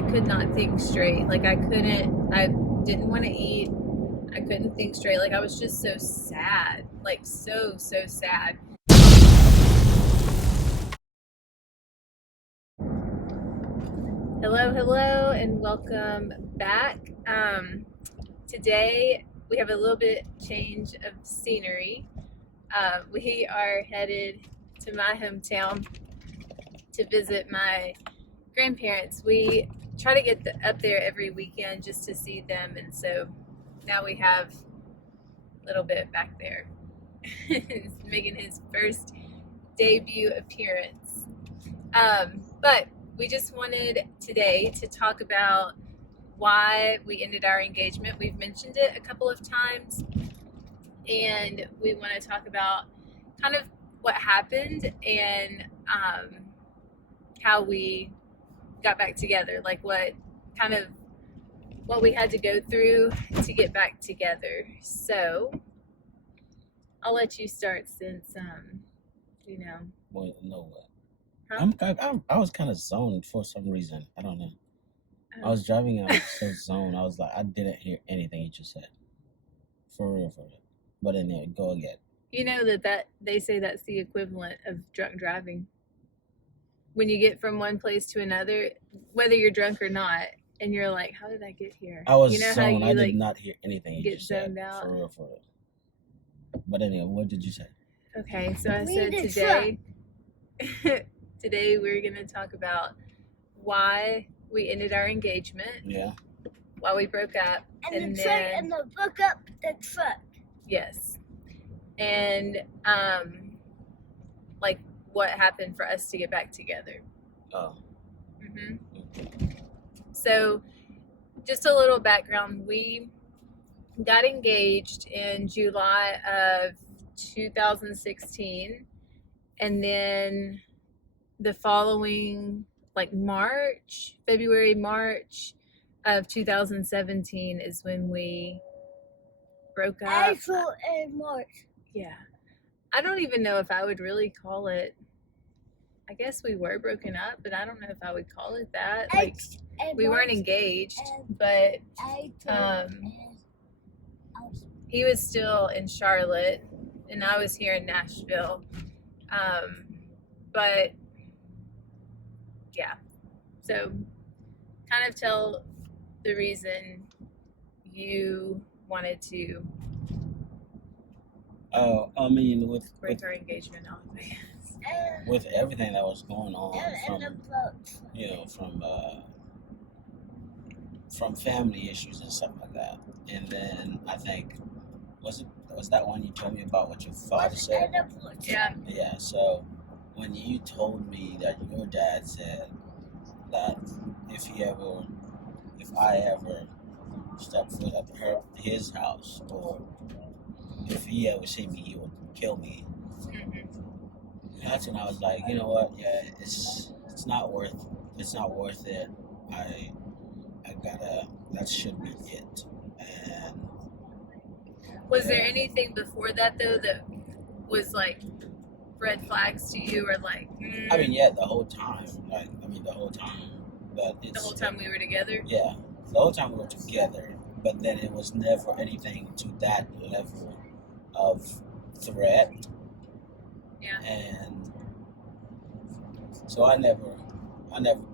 I could not think straight. Like I didn't want to eat. I couldn't think straight. Like I was just so sad. Like so sad. Hello, and welcome back. Today we have a little bit change of scenery. We are headed to my hometown to visit my grandparents. We try to get up there every weekend just to see them, and so now we have a little bit back there. He's making his first debut appearance. But we just wanted today to talk about why we ended our engagement. We've mentioned it a couple of times, and we want to talk about kind of what happened and how we got back together, like what we had to go through to get back together. So I'll let you start since Well, no what? Huh? I was kind of zoned for some reason. I don't know. I Oh. was driving and I was so zoned. I was like, I didn't hear anything you just said. For real. But anyway, go again. You know that they say that's the equivalent of drunk driving. When you get from one place to another, whether you're drunk or not, and you're like, how did I get here? I was you know zoned. how you I did not hear anything you get just said. zoned out? For real. But anyway, what did you say? Okay, so I said today we're going to talk about why we ended our engagement. Yeah. Why we broke up. And the broke up the truck. Yes. And like what happened for us to get back together. Oh. So just a little background. We got engaged in July of 2016, and then the following February, March of 2017 is when we broke up. April and March. Yeah. I don't even know if I would really call it, I guess we were broken up, but I don't know if I would call it that. Like we weren't engaged, but he was still in Charlotte and I was here in Nashville. But yeah, so kind of tell the reason you wanted to break our engagement off, I guess. With everything that was going on from family issues and stuff like that. And then I think was that one you told me about what your father said? Yeah, so when you told me that your dad said that if I ever step foot at his house, or if he ever see me, he would kill me. That's when I was like, you know what? Yeah, it's not worth it. That should be it. And was there anything before that though that was like red flags to you, or like? I mean, yeah, the whole time. The whole time. But it's the whole time we were together. Yeah, the whole time we were together. But then it was never anything to that level of threat. Yeah. And so I never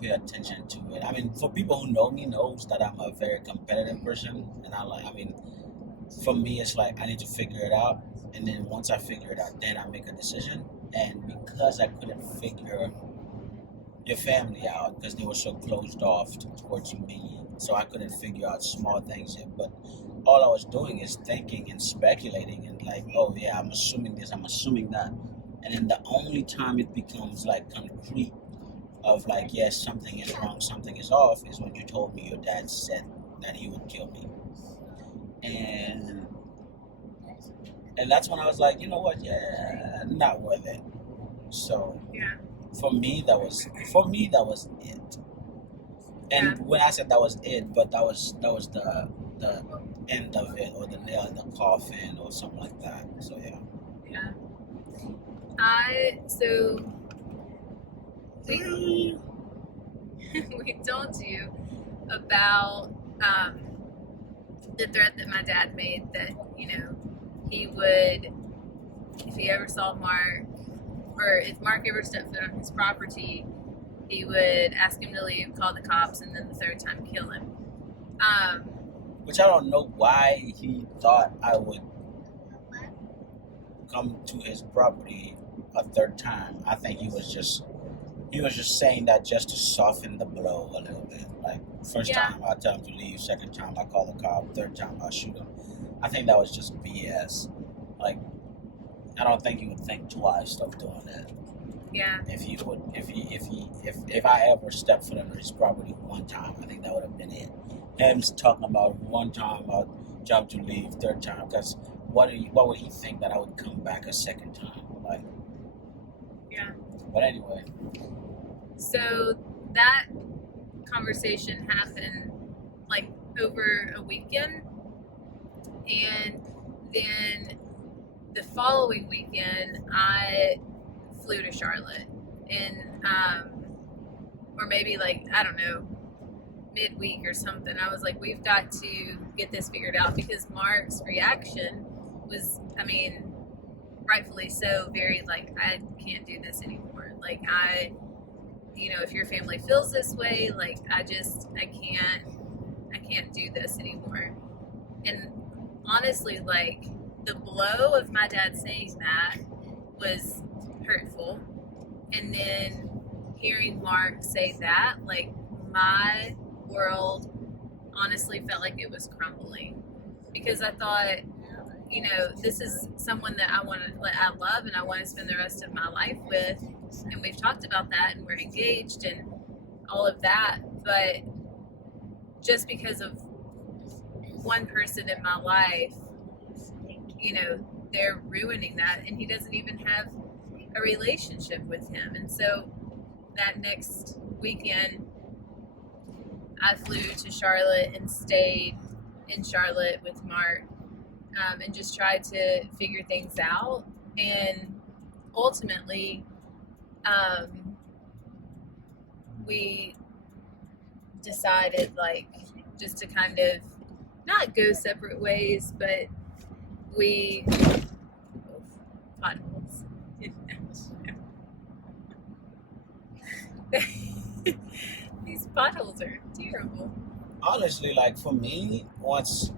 pay attention to it. I mean, for people who know me knows that I'm a very competitive person, and for me it's like I need to figure it out, and then once I figure it out, then I make a decision. And because I couldn't figure your family out because they were so closed off towards me, so I couldn't figure out small things yet. But all I was doing is thinking and speculating and like, oh yeah, I'm assuming this, I'm assuming that. And then the only time it becomes like concrete of like, yes, something is wrong, something is off, is when you told me your dad said that he would kill me. And that's when I was like, you know what, yeah, not worth it. So yeah. For me that was it. And when I said that was it, but that was the end of it, or the nail in the coffin, or something like that. So yeah. Yeah. We we told you about the threat that my dad made that, he would, if he ever saw Mark, or if Mark ever stepped foot on his property, he would ask him to leave, call the cops, and then the third time kill him. Which I don't know why he thought I would come to his property a third time. I think he was just saying that just to soften the blow a little bit. Like, first time I tell him to leave, second time I call the cop, third time I shoot him. I think that was just BS. Like, I don't think he would think twice of doing that. Yeah. If I ever stepped foot on his property one time, I think that would have been it. Him talking about one time about jump to leave, third time, because what would he think that I would come back a second time? Like, yeah. But anyway. So that conversation happened like over a weekend, and then the following weekend I flew to Charlotte, and or maybe like, I don't know, midweek or something. I was like, we've got to get this figured out, because Mark's reaction was, I mean, rightfully so, very like, I can't do this anymore. Like, if your family feels this way, like, I can't do this anymore. And honestly, like, the blow of my dad saying that was hurtful. And then hearing Mark say that, like, my world honestly felt like it was crumbling, because I thought, this is someone that I love and I want to spend the rest of my life with, and we've talked about that, and we're engaged and all of that, but just because of one person in my life, they're ruining that, and he doesn't even have a relationship with him. And so that next weekend I flew to Charlotte and stayed in Charlotte with Mark, and just tried to figure things out. And ultimately, we decided, like, just to kind of not go separate ways, but we potholes. These potholes are terrible. Honestly, like, for me, once.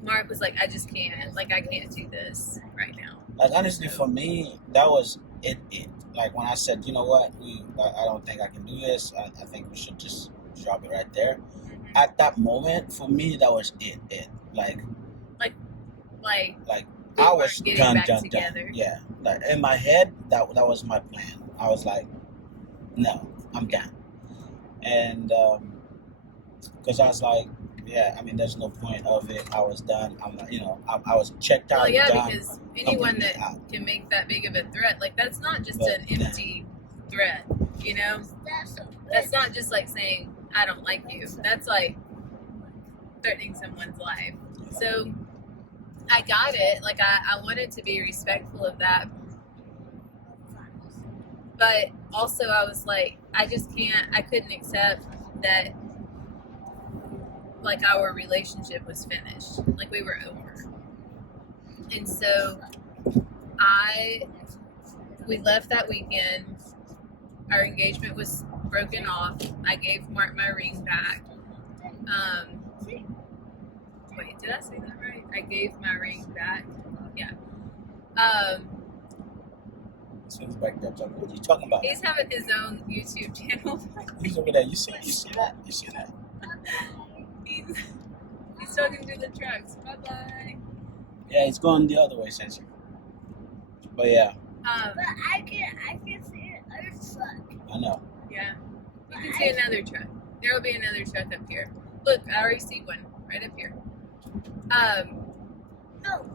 Mark was like, I just can't. Like, I can't do this right now. Like, honestly, for me, that was it. Like, when I said, you know what, I don't think I can do this. I think we should just drop it right there. Mm-hmm. At that moment, for me, that was it. Like I was done. Yeah. Like, in my head, that was my plan. I was like, no, I'm done. And because I was like, yeah, I mean, there's no point of it. I was done. I'm not, I was checked out. Well, yeah, done, because anyone that can make that big of a threat, like, that's not just an empty threat, That's not just like saying, I don't like you. That's like threatening someone's life. So I got it. Like, I wanted to be respectful of that. But also I was like, I couldn't accept that, like, our relationship was finished. Like, we were over. And so we left that weekend. Our engagement was broken off. I gave Mark my ring back. Wait, did I say that right? I gave my ring back. Yeah. So he's back there talking. What are you talking about? He's having his own YouTube channel. He's over there. You see that? You see that? He's talking to the trucks. Bye-bye. Yeah, he's going the other way, Sensei. But yeah. But I can see another truck. I know. Yeah. You can see another truck. There will be another truck up here. Look, I already see one right up here. No.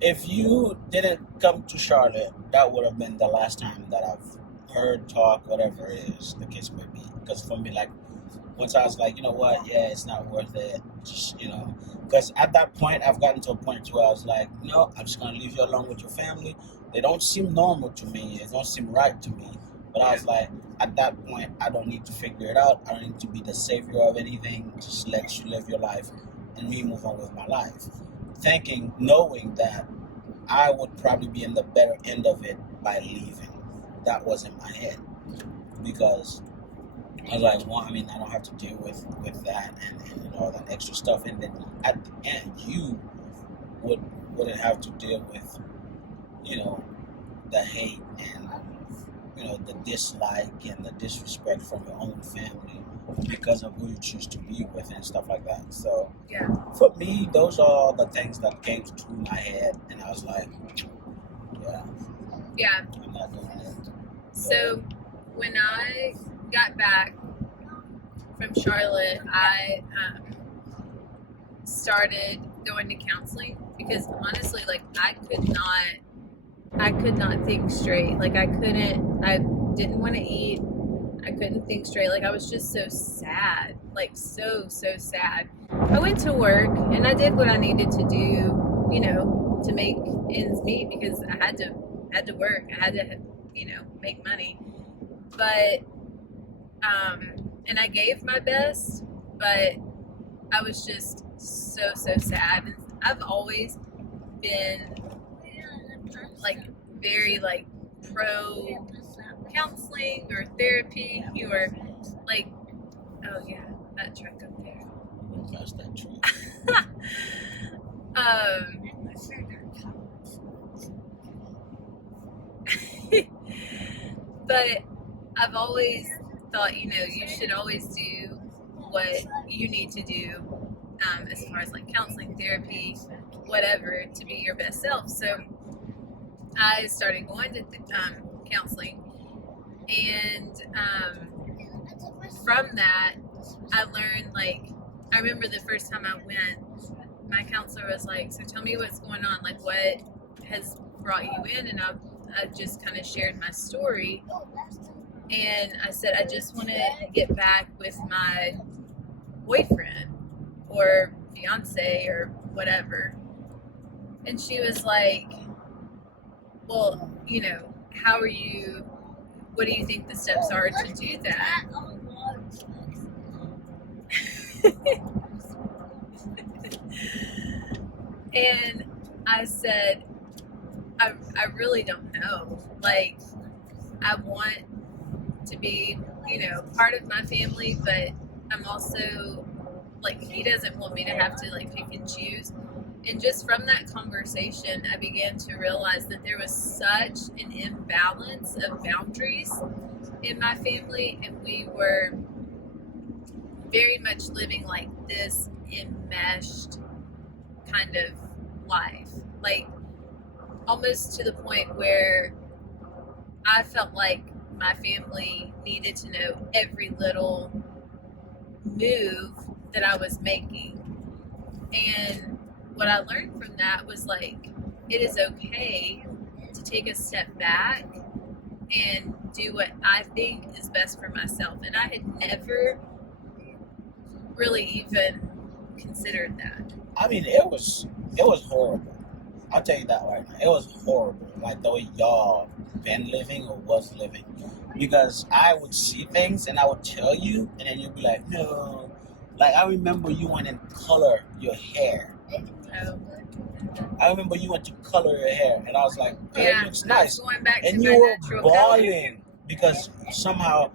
If you didn't come to Charlotte, that would have been the last time that I've heard, talk, whatever it is the case may be. Because for me, like, once I was like, you know what, yeah, it's not worth it. Just, because at that point, I've gotten to a point where I was like, no, I'm just going to leave you alone with your family. They don't seem normal to me. They don't seem right to me. But I was like, at that point, I don't need to figure it out. I don't need to be the savior of anything. Just let you live your life and me move on with my life. Knowing that I would probably be in the better end of it by leaving. That was in my head. Because I was like, well, I mean, I don't have to deal with that and all that extra stuff. And then at the end, you wouldn't have to deal with, the hate and, the dislike and the disrespect from your own family because of who you choose to be with and stuff like that. So Yeah. for me, those are the things that came to my head, and I was like, Yeah. I'm not doing it. So when I got back from Charlotte, I started going to counseling because honestly, like I could not think straight. Like I didn't want to eat. I couldn't think straight. Like I was just so sad, like so sad. I went to work and I did what I needed to do, to make ends meet because I had to work. I had to, make money. But and I gave my best, but I was just so sad. And I've always been like very like pro counseling or therapy or like, oh yeah, that truck up there. That's that true. But I've always thought, you should always do what you need to do as far as like counseling, therapy, whatever, to be your best self. So I started going to counseling, and from that, I learned, like, I remember the first time I went, my counselor was like, so tell me what's going on, like what has brought you in, and I just kind of shared my story, and I said, I just want to get back with my boyfriend or fiance or whatever. And she was like, well, what do you think the steps are to do that? And I said, I really don't know. Like, I want to be, part of my family, but I'm also, like, he doesn't want me to have to, like, pick and choose. And just from that conversation, I began to realize that there was such an imbalance of boundaries in my family, and we were very much living like this enmeshed kind of life. Like, almost to the point where I felt like my family needed to know every little move that I was making. And what I learned from that was, like, it is okay to take a step back and do what I think is best for myself. And I had never really even considered that. I mean, it was horrible. I'll tell you that right now. It was horrible, like the way y'all been living or was living. Because I would see things and I would tell you, and then you'd be like, no. Like, I remember you went and color your hair. Oh. I remember you went to color your hair, and I was like, oh, Yeah, it looks nice. Going back And to you my were natural color. bawling because somehow,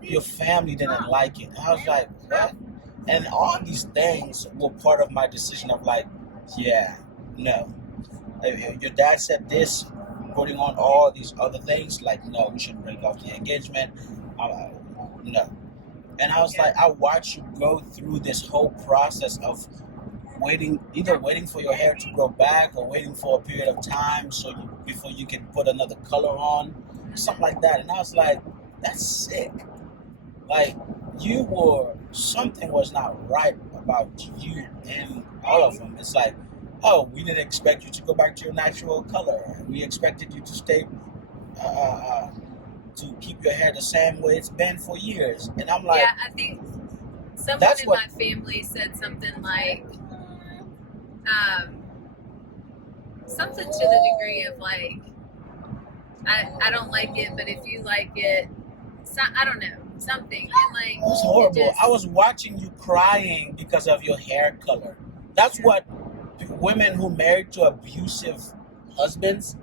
your family didn't like it. I was like, what? And all these things were part of my decision of like, yeah, no. If your dad said this, putting on all these other things, like, no, we should break off the engagement. No. And I was like, I watched you go through this whole process of either waiting for your hair to grow back or waiting for a period of time before you can put another color on, something like that. And I was like, that's sick. Like, something was not right about you and all of them. It's like, oh, we didn't expect you to go back to your natural color. We expected you to stay, to keep your hair the same way it's been for years. And I'm like, yeah, I think someone in my family said something like, something to the degree of like, I don't like it, but if you like it, I don't know, something. And like, It was horrible. it just- I was watching you crying because of your hair color. That's what women who married to abusive husbands,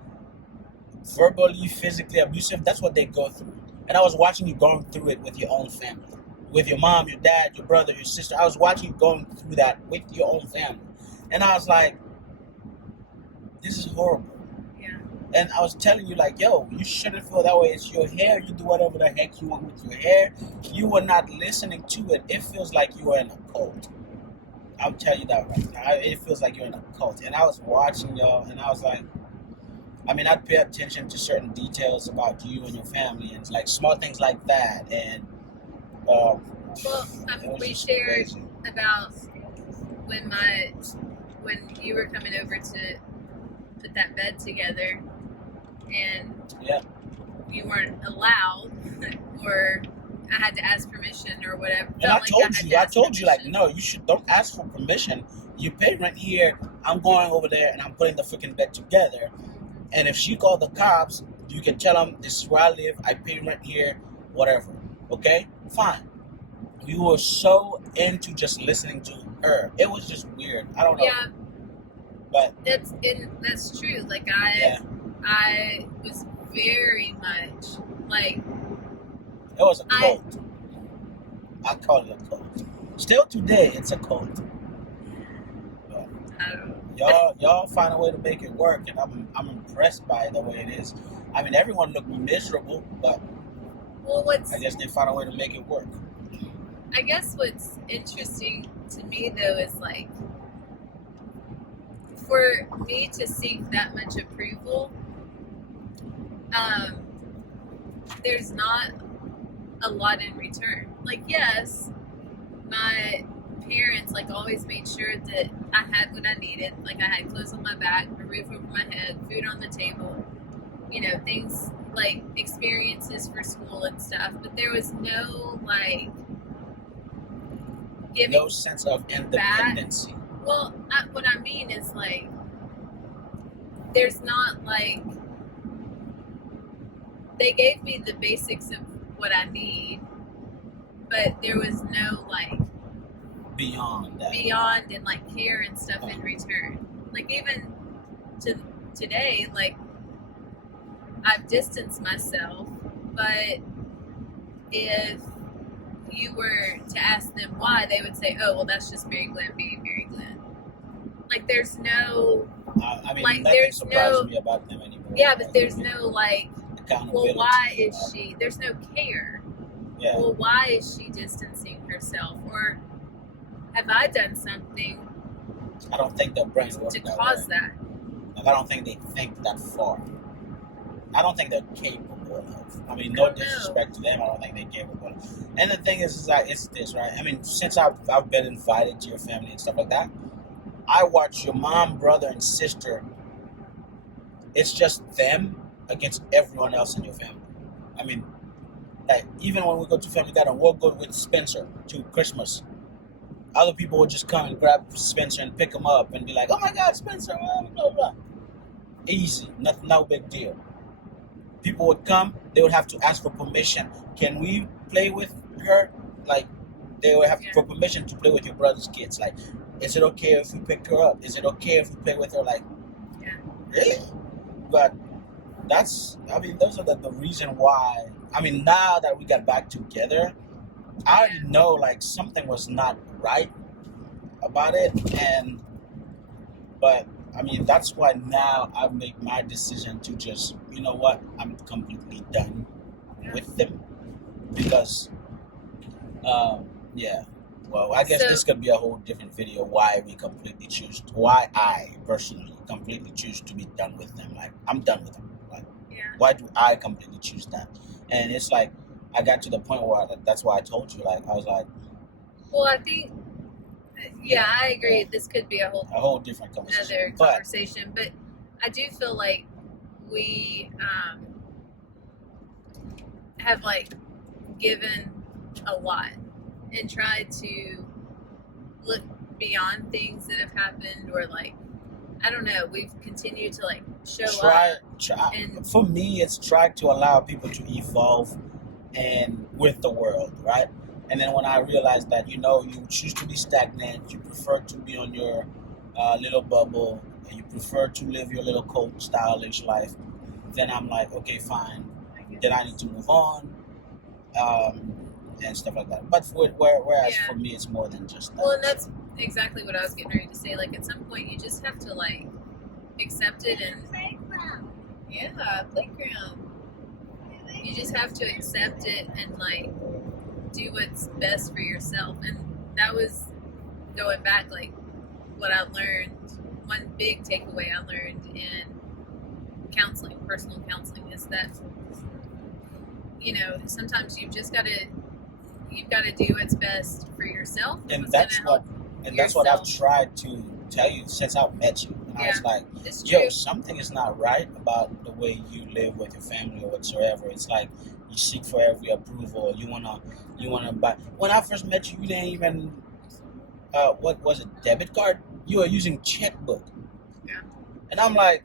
verbally, physically abusive, that's what they go through. And I was watching you going through it with your own family. With your mom, your dad, your brother, your sister. I was watching you going through that with your own family. And I was like, this is horrible. Yeah. And I was telling you, like, yo, you shouldn't feel that way. It's your hair. You do whatever the heck you want with your hair. You were not listening to it. It feels like you were in a cult. I'll tell you that right now. It feels like you're in a cult. And I was watching y'all, and I was like, I mean, I'd pay attention to certain details about you and your family, and like small things like that. And Well, it was we just shared crazy. about when you were coming over to put that bed together, and Yeah. you weren't allowed, or I had to ask permission or whatever. And I told you, like, no, don't ask for permission. You pay rent here. I'm going over there and I'm putting the freaking bed together. And if she called the cops, you can tell them this is where I live. I pay rent here, whatever. Okay, fine. You were so into just listening to her. It was just weird. I don't know. Yeah, But that's true. Like yeah, I was very much like, it was a cult. I call it a cult. Still today, it's a cult. But I don't know. y'all find a way to make it work, and I'm impressed by the way it is. I mean, everyone looked miserable, but Well, I guess they found a way to make it work. I guess what's interesting to me though is like, for me to seek that much approval, there's not a lot in return. Like, yes, my parents like always made sure that I had what I needed. Like, I had clothes on my back, a roof over my head, food on the table, you know, things like experiences for school and stuff. But there was no like giving. No sense of independency. Well, what I mean is like, there's not like, they gave me the basics of what I need, but there was no like Beyond that. beyond and like care and stuff in return. Like, even to today, like, I've distanced myself, but if you were to ask them why, they would say, oh, well, that's just Mary Glenn being Mary Glenn. Like, there's no, I mean, like, nothing there's surprises no- me about them anymore. yeah, but there's no like, accountability. well, why is she, there's no care. Yeah. Well, why is she distancing herself? Or have I done something I don't think their brains work to that cause way. that? Like, I don't think they think that far. I don't think they're capable of. I mean, I no don't know. disrespect to them. I don't think they're capable of. And the thing is like, it's this, right? I mean, since I've been invited to your family and stuff like that, I watch your mom, brother, and sister. It's just them against everyone else in your family. I mean, like, even when we go to family gathering, we'll go with Spencer to Christmas. Other people would just come and grab Spencer and pick him up and be like, "Oh my God, Spencer!" Blah blah blah. Easy, no big deal. People would come; they would have to ask for permission. Can we play with her? Like, they would have Yeah. for permission to play with your brother's kids. Like, is it okay if we pick her up? Is it okay if we play with her? Like, Yeah. really? But I mean, those are the reason why. I mean, now that we got back together, I already know like something was not right about it, but I mean, that's why now I've made my decision to just, you know what, I'm completely done with them because, yeah. Well, I guess So- this could be a whole different video. Why I personally completely choose to be done with them. Like, I'm done with them. Like, Yeah. why do I completely choose that? And it's like I got to the point where that's why I told you. Like, I was like, Well, I think, yeah, I agree. This could be a whole different conversation. another But conversation, but I do feel like we have like given a lot and tried to look beyond things that have happened, or like, I don't know, we've continued to like show try up. And for me it's try to allow people to evolve and with the world, right? And then when I realized that you choose to be stagnant, you prefer to be on your little bubble, and you prefer to live your little cold stylish life, then I'm like, okay, fine, then I need to move on, and stuff like that. But whereas Yeah. for me it's more than just that. Well, and that's exactly what I was getting ready to say. Like, at some point, you just have to like accept it, and Playground. playground. You just have to accept it and like do what's best for yourself. And that was going back, like what I learned. One big takeaway I learned in counseling, personal counseling, is that sometimes you've got to do what's best for yourself. And what's that's gonna help that's what I've yourself. tried to tell you since I've met you. And I was Yeah. like, It's yo, true. something is not right about the way you live with your family or whatsoever. It's like you seek for every approval. You wanna buy. When I first met you, you didn't even what was it, debit card? You were using checkbook. Yeah. And I'm like,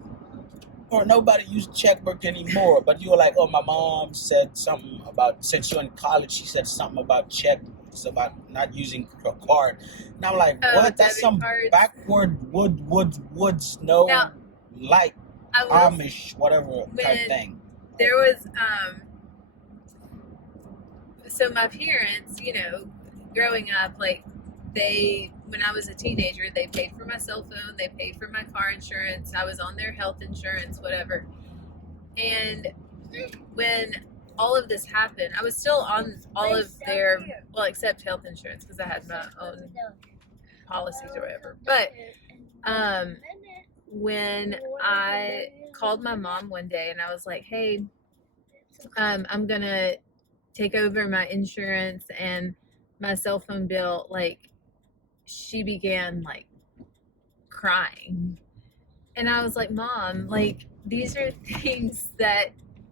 or nobody used checkbook anymore. But you were like, oh, my mom said something about, since you're in college, she said something about checkbooks, about not using a card. And I'm like, what? That's Debit some cards. backward woods, no Now, light, I will Amish, whatever type when thing. there was so my parents, growing up, like when I was a teenager, they paid for my cell phone, they paid for my car insurance, I was on their health insurance, whatever. And when all of this happened, I was still on all of their, well, except health insurance, because I had my own policies or whatever. But when I called my mom one day and I was like, hey, I'm gonna take over my insurance and my cell phone bill, like, she began like crying. And I was like, Mom, like, these are things that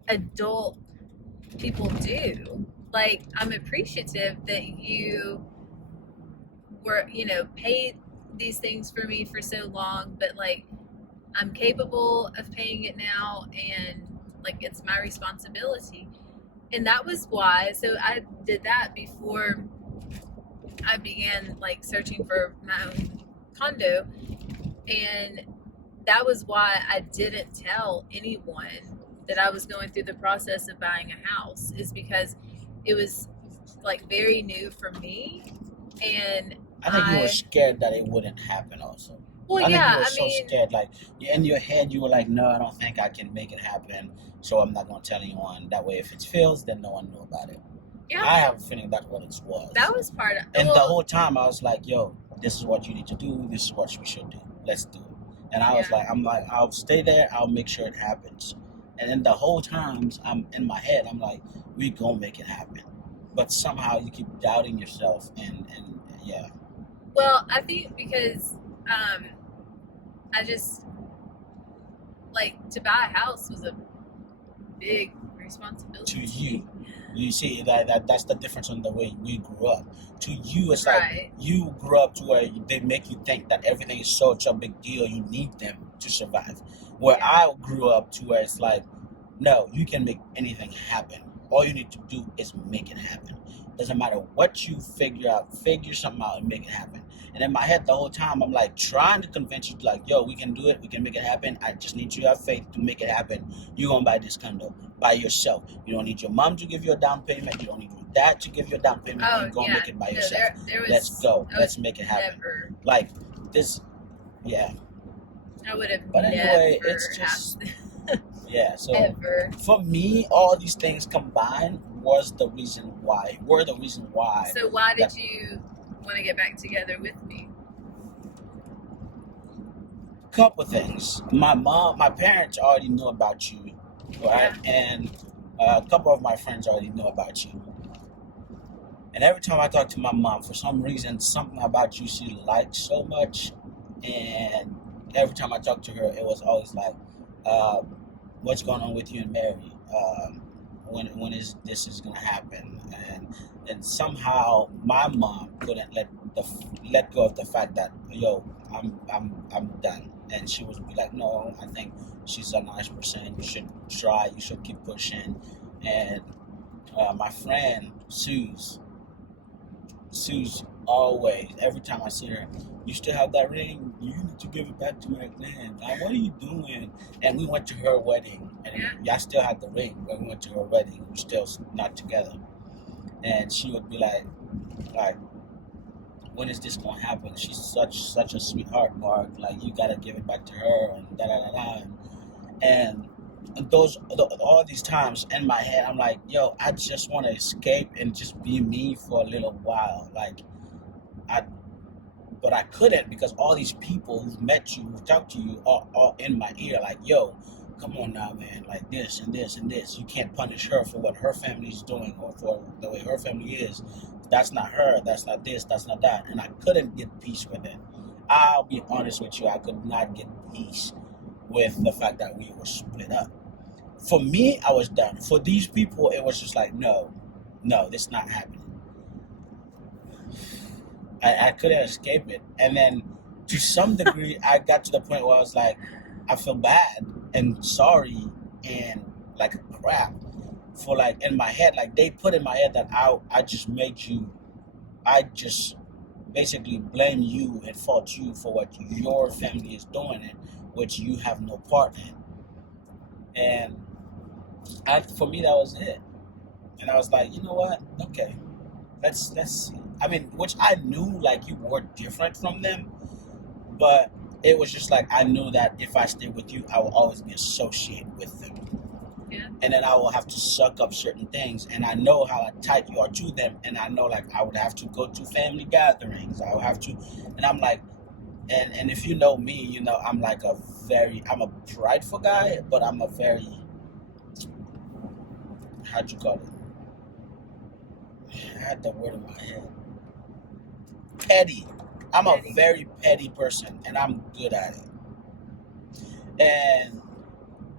adult people do. Like, I'm appreciative that you were, paid these things for me for so long, but like, I'm capable of paying it now, and like, it's my responsibility. And that was why, so I did that before I began like searching for my own condo. And that was why I didn't tell anyone that I was going through the process of buying a house, is because it was like very new for me. And I think you were scared that it wouldn't happen also. Well, I think yeah, you were I so mean, scared, like in your head you were like, no, I don't think I can make it happen, so I'm not gonna tell anyone. That way, if it fails, then no one know about it. yeah, I have a feeling that's what it was. that was part of And the whole time I was like, yo, this is what you need to do. This is what we should do. Let's do it. And I was like, I'll stay there. I'll make sure it happens. And then the whole times I'm in my head, I'm like, we gonna make it happen. But somehow you keep doubting yourself, and yeah. Well, I think because I just, like, to buy a house was a big responsibility. To you. You see, that's the difference on the way we grew up. To you, it's like you grew up to where they make you think that everything is such a big deal. You need them to survive. Where I grew up to where it's like, no, you can make anything happen. All you need to do is make it happen. Doesn't matter what you figure out, figure something out and make it happen. And in my head the whole time, I'm like trying to convince you, like, yo, we can do it. We can make it happen. I just need you to have faith to make it happen. You're going to buy this condo by yourself. You don't need your mom to give you a down payment. You don't need your dad to give you a down payment. You're going to make it by yourself. Let's go. Let's make it happen. Like this, yeah. I would have But anyway, never it's just, asked. yeah. So Ever. for me, all these things combined were the reason why. So why did you want to get back together with me? Couple things. My parents already knew about you, right? Yeah. And a couple of my friends already knew about you. And every time I talk to my mom, for some reason, something about you she liked so much. And every time I talk to her, it was always like, what's going on with you and Mary? When is this gonna happen? And somehow my mom couldn't let go of the fact that, yo, I'm done. And she would be like, no, I think she's a nice person. You should try. You should keep pushing. And my friend Sue's always, every time I see her, you still have that ring. You need to give it back to me. Like, man, what are you doing? And we went to her wedding, and I still had the ring. When we went to her wedding, we're still not together. And she would be like, when is this gonna happen? She's such a sweetheart, Mark. Like, you gotta give it back to her, and da da da da. And all these times in my head, I'm like, yo, I just want to escape and just be me for a little while. Like, but I couldn't, because all these people who've met you, who've talked to you, are in my ear. Like, yo, come on now, man. Like, this and this and this. You can't punish her for what her family's doing or for the way her family is. That's not her. That's not this. That's not that. And I couldn't get peace with it. I'll be honest with you. I could not get peace with the fact that we were split up. For me, I was done. For these people, it was just like, no, this is not happening. I couldn't escape it. And then to some degree, I got to the point where I was like, I feel bad and sorry and like a crap for, like, in my head, like, they put in my head that I just made you, I just basically blame you and fault you for what your family is doing, and which you have no part in. And for me, that was it. And I was like, you know what? Okay, let's see. I mean, which I knew, like, you were different from them, but it was just like, I knew that if I stayed with you, I will always be associated with them. Yeah. And then I will have to suck up certain things, and I know how tight you are to them, and I know, like, I would have to go to family gatherings. I would have to, and I'm like, and if you know me, you know I'm like I'm a prideful guy, but I'm a very, how'd you call it? I had the word in my head. Petty. I'm a very petty person, and I'm good at it.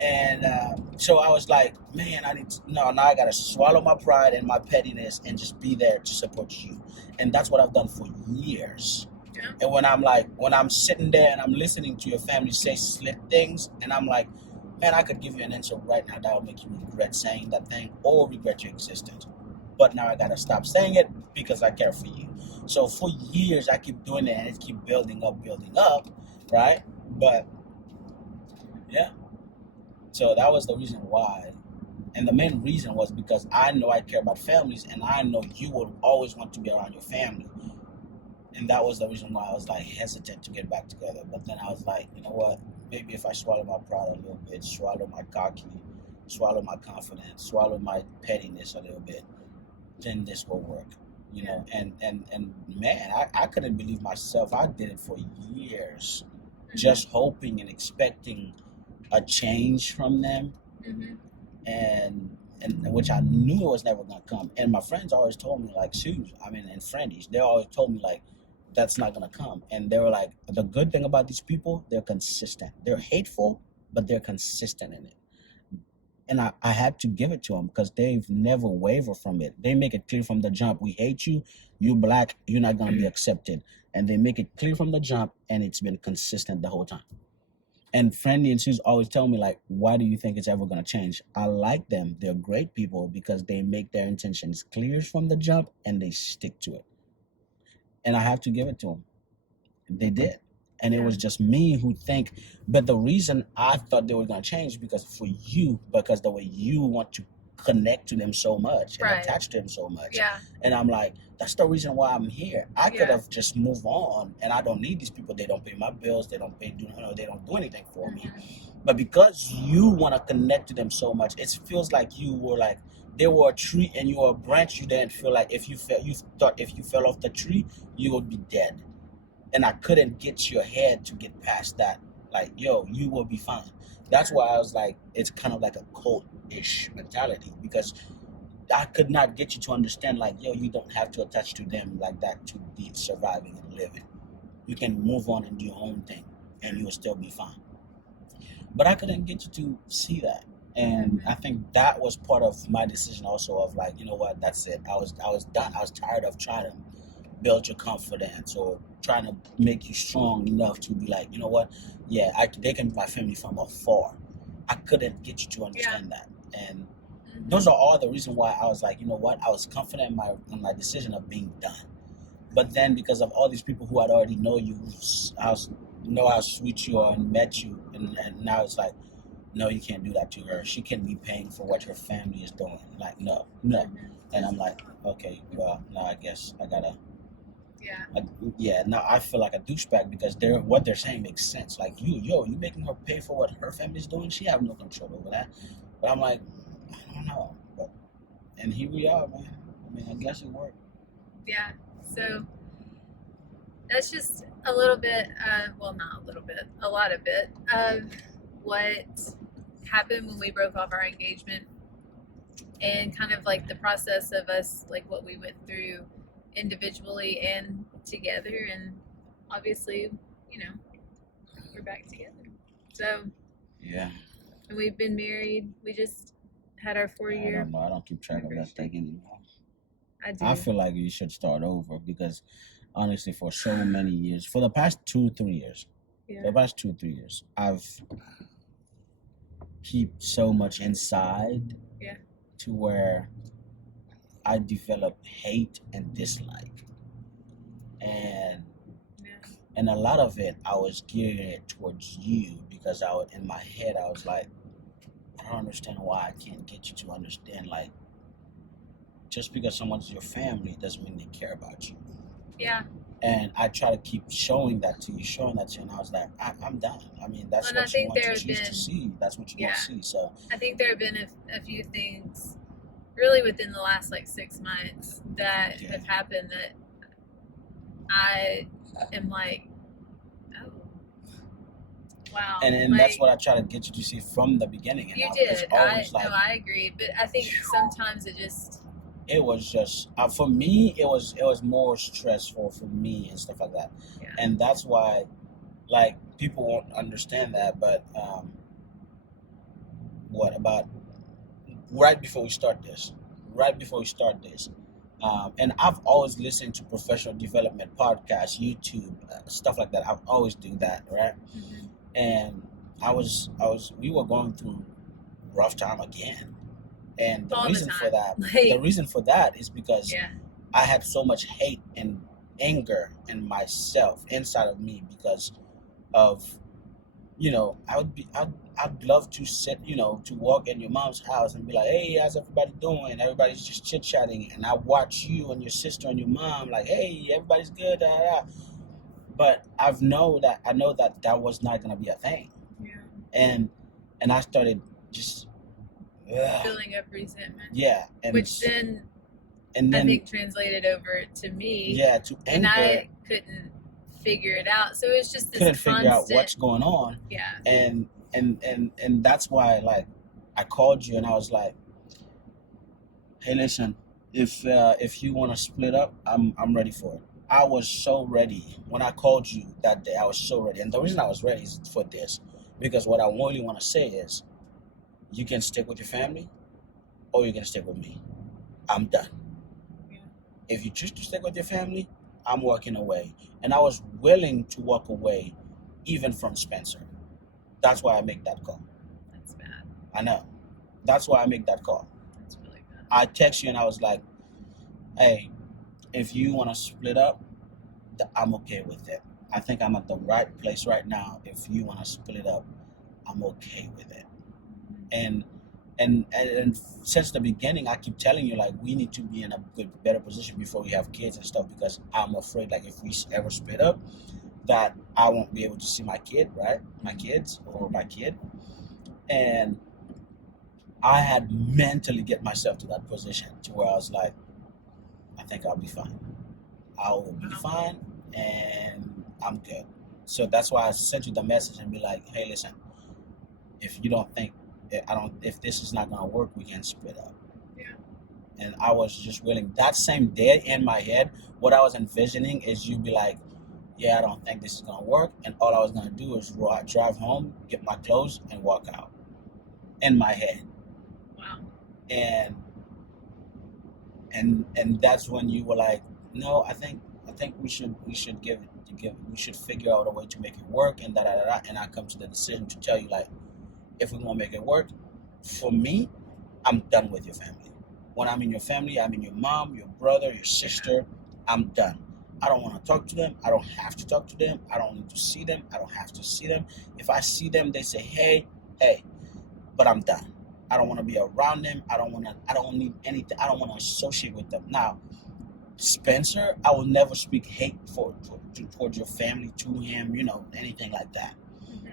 And so I was like, man, now I gotta swallow my pride and my pettiness and just be there to support you. And that's what I've done for years. Yeah. And when I'm sitting there and I'm listening to your family say slick things, and I'm like, man, I could give you an answer right now that will make you regret saying that thing or regret your existence. But now I gotta stop saying it because I care for you. So for years I keep doing it, and it keep building up, right? But yeah. So that was the reason why. And the main reason was because I know I care about families, and I know you would always want to be around your family. And that was the reason why I was like hesitant to get back together. But then I was like, you know what? Maybe if I swallow my pride a little bit, swallow my cocky, swallow my confidence, swallow my pettiness a little bit, then this will work. You know, and man, I couldn't believe myself. I did it for years, just hoping and expecting a change from them, and which I knew it was never gonna come. And my friends always told me, like, and friendies, they always told me, like, that's not gonna come. And they were like, the good thing about these people, they're consistent. They're hateful, but they're consistent in it. And I had to give it to them because they've never wavered from it. They make it clear from the jump, we hate you, you black, you're not gonna be accepted. And they make it clear from the jump, and it's been consistent the whole time. And Friendly and Sue's always tell me, like, why do you think it's ever going to change? I like them. They're great people because they make their intentions clear from the jump, and they stick to it. And I have to give it to them. They did. And it was just me who think, but the reason I thought they were going to change because the way you want to connect to them so much and attach to them so much. Yeah. And I'm like, that's the reason why I'm here. I could have just moved on, and I don't need these people. They don't pay my bills. They don't they don't do anything for me. But because you want to connect to them so much, it feels like you were like, they were a tree and you were a branch. You didn't feel like you thought if you fell off the tree, you would be dead. And I couldn't get your head to get past that. Like, yo, you will be fine. That's why I was like, it's kind of like a cult-ish mentality, because I could not get you to understand, like, yo, you don't have to attach to them like that to be surviving and living. You can move on and do your own thing, and you will still be fine. But I couldn't get you to see that. And I think that was part of my decision also of, like, you know what, that's it. I was done. I was tired of trying to build your confidence or trying to make you strong enough to be like, you know what, yeah, they can be my family from afar. I couldn't get you to understand that. And those are all the reasons why I was like, you know what, I was confident in my decision of being done. But then because of all these people who had already know you, know how sweet you are and met you, and now it's like, no, you can't do that to her. She can be paying for what her family is doing. Like, no. And I'm like, okay, well, now I guess I gotta. Yeah. Now I feel like a douchebag because what they're saying makes sense. Like, you making her pay for what her family's doing. She have no control over that. But I'm like, I don't know. And here we are, man. I mean, I guess it worked. Yeah. So that's just a little bit, well, not a little bit, a lot of it of what happened when we broke off our engagement, and kind of like the process of us, like what we went through individually and together. And obviously, you know, we're back together. So, yeah. And we've been married. We just had our 4-year. I don't know. I don't keep track of that thing anymore. I do. I feel like you should start over because honestly, for so many years, for the past 2-3 years, I've keep so much inside to where I develop hate and dislike. And a lot of it, I was gearing it towards you because in my head, I was like, I don't understand why I can't get you to understand, like, just because someone's your family doesn't mean they care about you. Yeah. And I try to keep showing that to you, and I was like, I'm done. I mean, that's what you want to choose to see. That's what you want to see. So I think there have been a few things really within the last like 6 months that have happened that I am like, oh, wow. And like, that's what I try to get you to see from the beginning. And you did. I agree. But I think sometimes it was just for me, it was more stressful for me and stuff like that. Yeah. And that's why, like, people won't understand that. But what about right before we start this, and I've always listened to professional development podcasts, YouTube, stuff like that. I've always do that, right? Mm-hmm. And we were going through rough time again. And the reason for that is because I had so much hate and anger in myself, inside of me, because of, I'd love to sit, to walk in your mom's house and be like, hey, how's everybody doing? Everybody's just chit chatting, and I watch you and your sister and your mom like, hey, everybody's good, da, da. But I know that was not gonna be a thing. Yeah. And I started just building up resentment. Yeah. Which then I think translated over to me. Yeah, to anger. And I couldn't figure it out. So it's just this couldn't figure out what's going on. Yeah. And that's why, like, I called you and I was like, hey, listen, if you want to split up, I'm ready for it. I was so ready when I called you that day. I was so ready. And the reason I was ready is for this, because what I really want to say is, you can stick with your family or you can stick with me. I'm done. Yeah. If you choose to stick with your family, I'm walking away. And I was willing to walk away even from Spencer. That's why I make that call. That's bad. I know. That's why I make that call. That's really bad. I text you and I was like, hey, if you want to split up, I'm okay with it. I think I'm at the right place right now. If you want to split up, I'm okay with it. And since the beginning, I keep telling you, like, we need to be in a better position before we have kids and stuff, because I'm afraid, like, if we ever split up, that I won't be able to see my kid, right? My kids or my kid. And I had mentally get myself to that position to where I was like, I think I'll be fine. I will be fine and I'm good. So that's why I sent you the message and be like, hey, listen, if you don't think, if this is not gonna work, we can split up. Yeah. And I was just willing. That same day in my head, what I was envisioning is you be like, yeah, I don't think this is gonna work, and all I was gonna do is drive home, get my clothes, and walk out. In my head. Wow. And that's when you were like, no, I think think we should figure out a way to make it work and and I come to the decision to tell you like if we're gonna make it work, for me, I'm done with your family. When I'm in your family, I'm in your mom, your brother, your sister, I'm done. I don't want to talk to them. I don't have to talk to them. I don't need to see them. I don't have to see them. If I see them, they say, hey, hey, but I'm done. I don't want to be around them. I don't need anything. I don't want to associate with them. Now, Spencer, I will never speak hate towards your family, to him, anything like that.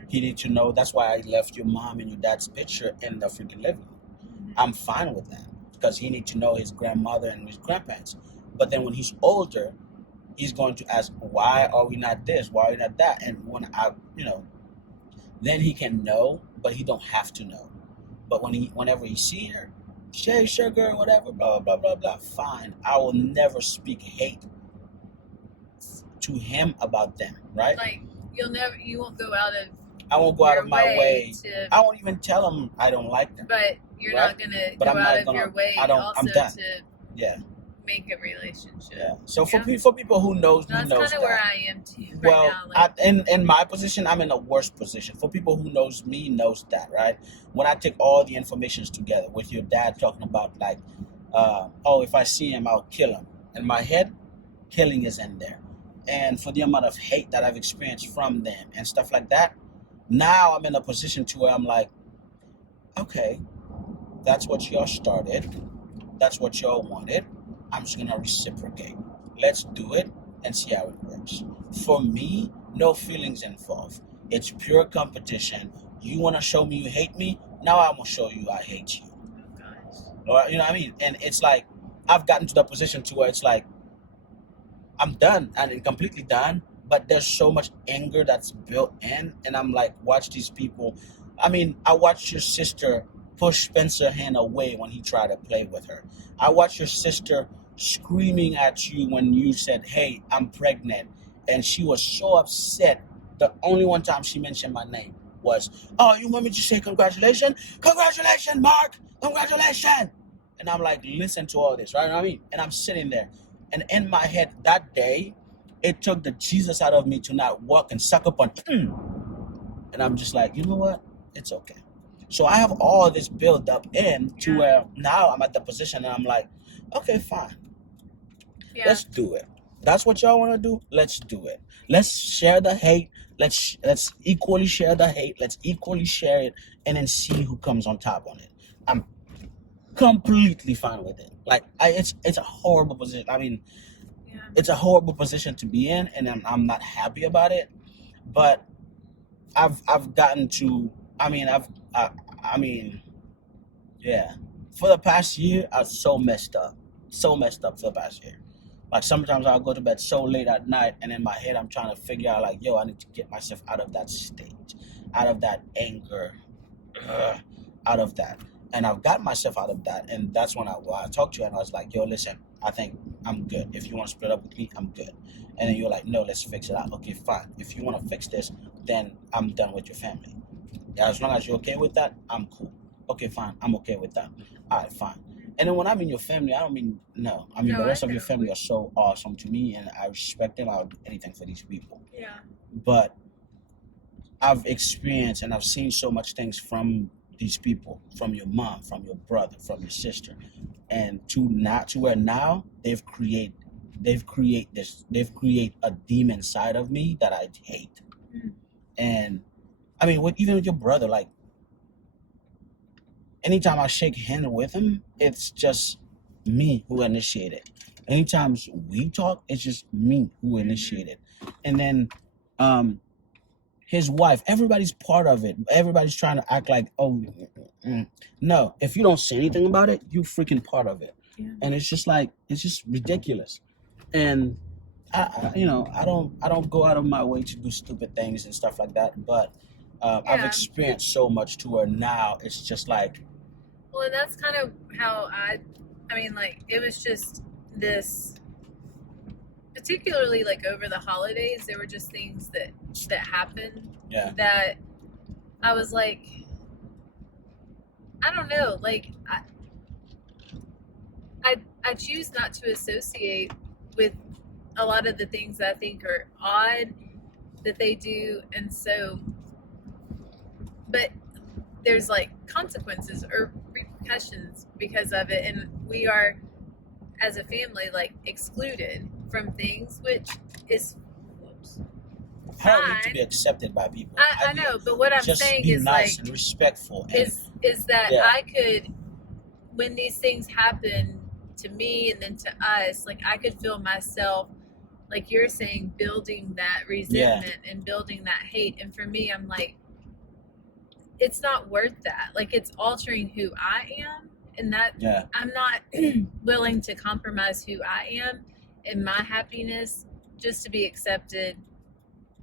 He needs to know. That's why I left your mom and your dad's picture in the freaking living room. I'm fine with that because he needs to know his grandmother and his grandparents. But then when he's older, he's going to ask, why are we not this? Why are we not that? And then he can know, but he don't have to know. But whenever he see her, Shay, sugar, whatever, blah, blah, blah, blah, fine. I will never speak hate to him about them, right? Like, you won't go out of I won't go out of my way. to, I won't even tell them I don't like them. but you're right? not gonna But go I'm out not of gonna- your way I don't- also I'm done. to Yeah, make a relationship. yeah. So Yeah. for people who knows me, That's knows kind that. of where I am too right Well, now. Like, in my position, I'm in a worse position. For people who knows me, knows that, right? When I take all the informations together, with your dad talking about like, if I see him, I'll kill him. In my head, killing is in there. And for the amount of hate that I've experienced from them and stuff like that, now I'm in a position to where I'm like, okay, that's what y'all started. That's what y'all wanted. I'm just gonna reciprocate. Let's do it and see how it works. For me, no feelings involved. It's pure competition. You wanna show me you hate me? Now I'm gonna show you I hate you. oh gosh. Or you know what I mean? And it's like I've gotten to the position to where it's like I'm done and completely done, but there's so much anger that's built in, and I'm like, watch these people. I mean, I watched your sister push Spencer hand away when he tried to play with her. I watched your sister screaming at you when you said, hey, I'm pregnant, and she was so upset. The only one time she mentioned my name was, oh, you want me to say congratulations? Congratulations, Mark! Congratulations! And I'm like, listen to all this, right? You know what I mean? And I'm sitting there. And in my head that day, it took the Jesus out of me to not walk and suck up on. And I'm just like, you know what? It's okay. So I have all this built up in to where now I'm at the position and I'm like, okay, fine. Yeah. Let's do it. That's what y'all want to do. Let's do it. Let's share the hate. Let's equally share the hate. Let's equally share it, and then see who comes on top on it. I'm completely fine with it. Like it's a horrible position. I mean, Yeah. it's a horrible position to be in, and I'm not happy about it. But I've gotten to. I mean, yeah. For the past year, I was so messed up for the past year. Like sometimes I'll go to bed so late at night, and in my head I'm trying to figure out like, yo, I need to get myself out of that state, out of that anger, out of that. And I've got myself out of that, and that's when I talked to you, and I was like, yo, listen, I think I'm good. If you want to split up with me, I'm good. And then you're like, no, let's fix it out. Okay, fine. If you want to fix this, then I'm done with your family. As long as you're okay with that, I'm cool. Okay, fine. I'm okay with that. All right, fine. And then when I'm in your family, I don't mean no. I mean No, the rest I of your know. family are so awesome to me, and I respect them. I'll do anything for these people. Yeah. But I've experienced and I've seen so much things from these people, from your mom, from your brother, from your sister, and to where now they've create a demon side of me that I hate. Mm. And I mean, even with your brother, like anytime I shake hands with him, it's just me who initiated. Anytime we talk, it's just me who initiated. And then his wife, everybody's part of it. Everybody's trying to act like, no, if you don't say anything about it, you freaking part of it. Yeah. And it's just ridiculous. And I don't go out of my way to do stupid things and stuff like that. But I've Yeah. experienced so much to where now it's just like, Well, and that's kind of how I mean, like, it was just this, particularly like over the holidays, there were just things that happened yeah, that I was like, I don't know, like, I choose not to associate with a lot of the things that I think are odd that they do, and so, but there's like consequences or repercussions because of it, and we are, as a family, like excluded from things, which is I don't need to fine. be accepted by people. I know, but what I'm Just saying be is nice like and respectful. And is that yeah. I could, when these things happen to me and then to us, like I could feel myself, like you're saying, building that resentment and building that hate. And for me, I'm like, it's not worth that. Like it's altering who I am, and that I'm not willing to compromise who I am and my happiness just to be accepted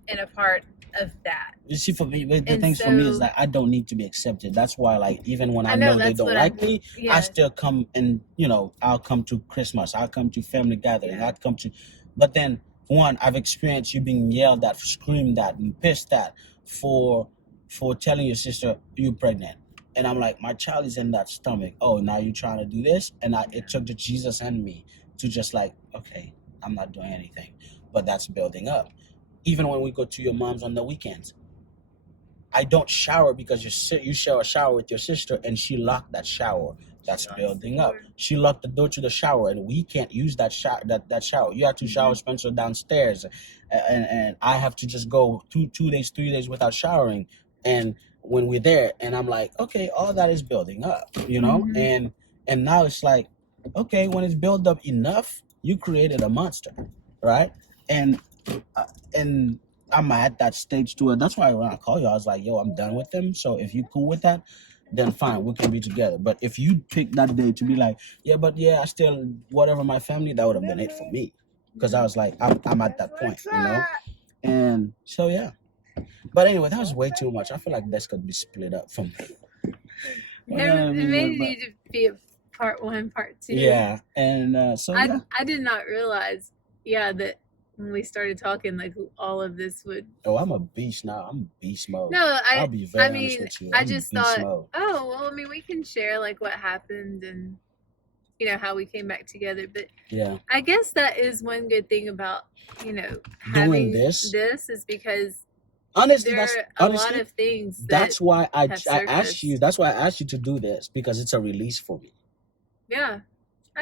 and a part of that. You see, for me, the And things for me is that I don't need to be accepted. That's why, like, even when I know they that's don't what like me, yeah. I still come and, you know, I'll come to Christmas, I'll come to family gathering, Yeah. I'll come to, but then, one, I've experienced you being yelled at, screamed at, and pissed at for telling your sister you're pregnant. And I'm like, my child is in that stomach. Oh, now you're trying to do this? And it took the Jesus and me to just like, okay, I'm not doing anything. But that's building up. Even when we go to your mom's on the weekends, I don't shower because you share a shower with your sister and she locked that shower. That's building up. She locked the door to the shower and we can't use that shower. You have to shower Spencer downstairs, and I have to just go 2 days, 3 days without showering. And when we're there, and I'm like, okay, all that is building up, you know. And now it's like, okay, when it's built up enough, you created a monster, right? And I'm at that stage to it. That's why when I call you, I was like, yo, I'm done with them. So if you cool with that, then fine, we can be together. But if you pick that day to be like, I still, whatever my family, that would have been it for me. Because I was like, I'm at that point, you know? And so, yeah. But anyway, that was way too much. I feel like this could be split up from me. It may need to be a part 1, part 2. Yeah. And so, yeah. I did not realize, that when we started talking, like all of this would. Oh, I'm a beast now. I'm beast mode. No, I'll be very honest with you. I just thought, oh, well, I mean, we can share like what happened and how we came back together. But yeah, I guess that is one good thing about doing this is because honestly, there are a lot of things. That's why I asked you. That's why I asked you to do this, because it's a release for me. Yeah.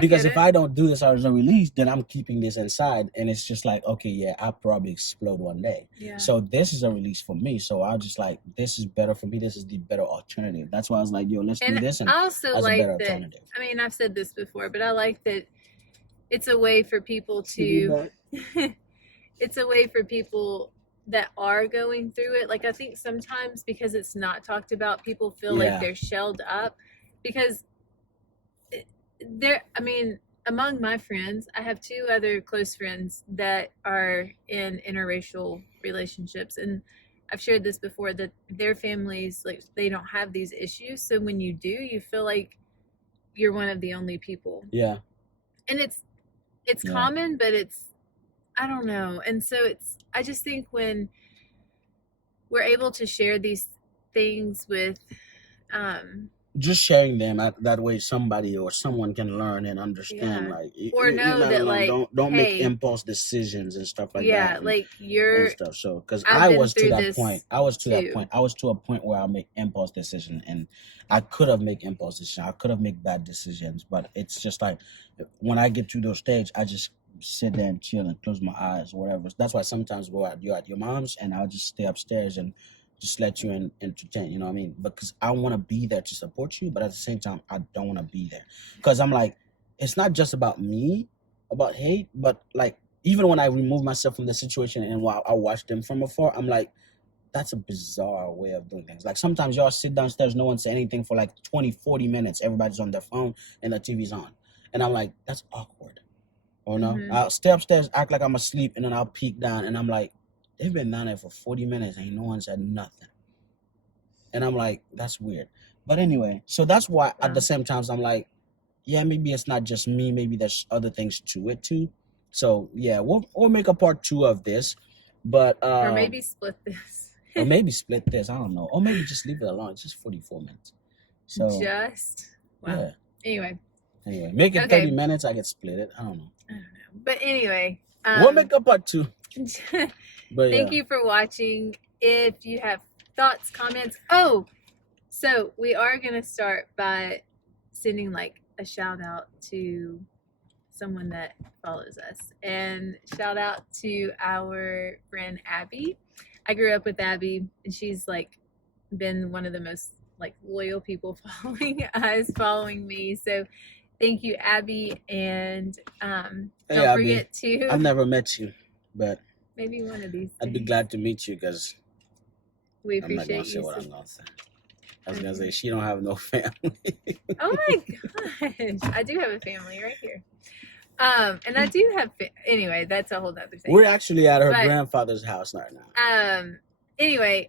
Because if I don't do this as a release, then I'm keeping this inside, and it's just like, okay, yeah, I'll probably explode one day. Yeah. So this is a release for me. So I'll just like, this is better for me. This is the better alternative. That's why I was like, yo, let's do this. And I also as like a better that. Alternative. I mean, I've said this before, but I like that it's a way for people to. It's a way for people that are going through it. Like I think sometimes because it's not talked about, people feel like they're shelled up because among my friends, I have 2 other close friends that are in interracial relationships, and I've shared this before that their families, like, they don't have these issues, so when you do, you feel like you're one of the only people. Yeah. And it's common, but I don't know. And so I just think when we're able to share these things with just sharing them that way, somebody or someone can learn and understand, like, or know that, like, don't make impulse decisions and stuff like that. Yeah, like you're and stuff. So, because I was to that point, I was to a point where I make impulse decisions, and I could have made impulse decisions. I could have made bad decisions, but it's just like when I get to those stage, I just sit there and chill and close my eyes, or whatever. That's why sometimes you're at your mom's, and I'll just stay upstairs and just let you entertain, you know what I mean? Because I want to be there to support you, but at the same time, I don't want to be there. Because I'm like, it's not just about me, about hate, but like, even when I remove myself from the situation and while I watch them from afar, I'm like, that's a bizarre way of doing things. Like sometimes y'all sit downstairs, no one say anything for like 20, 40 minutes. Everybody's on their phone and the TV's on. And I'm like, that's awkward. Or no, I'll stay upstairs, act like I'm asleep, and then I'll peek down and I'm like, they've been down there for 40 minutes and no one said nothing. And I'm like, that's weird. But anyway, so that's why at the same time, I'm like, yeah, maybe it's not just me. Maybe there's other things to it too. So yeah, we'll make a part 2 of this. But or maybe split this. Or maybe split this. I don't know. Or maybe just leave it alone. It's just 44 minutes. So yeah. Anyway, make it 30 minutes. I can split it. I don't know. But anyway, We'll make a part 2. But Thank you for watching. If you have thoughts, comments. Oh, so we are going to start by sending like a shout out to someone that follows us. And shout out to our friend Abby. I grew up with Abby, and she's like been one of the most like loyal people following us, following me. So thank you, Abby. And don't forget to. I've never met you, but maybe one of these days. I'd be glad to meet you because we I'm not appreciate gonna say you. what I'm gonna say. I was gonna say she don't have no family. Oh my gosh, I do have a family right here. And I do have anyway. That's a whole other thing. We're actually at her But, grandfather's house right now. Anyway,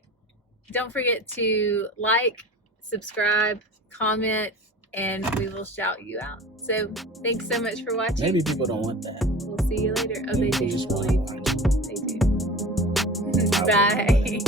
don't forget to like, subscribe, comment, and we will shout you out. So thanks so much for watching. Maybe people don't want that. We'll see you later. Oh, Maybe they people do. just want to watch. They do. Bye.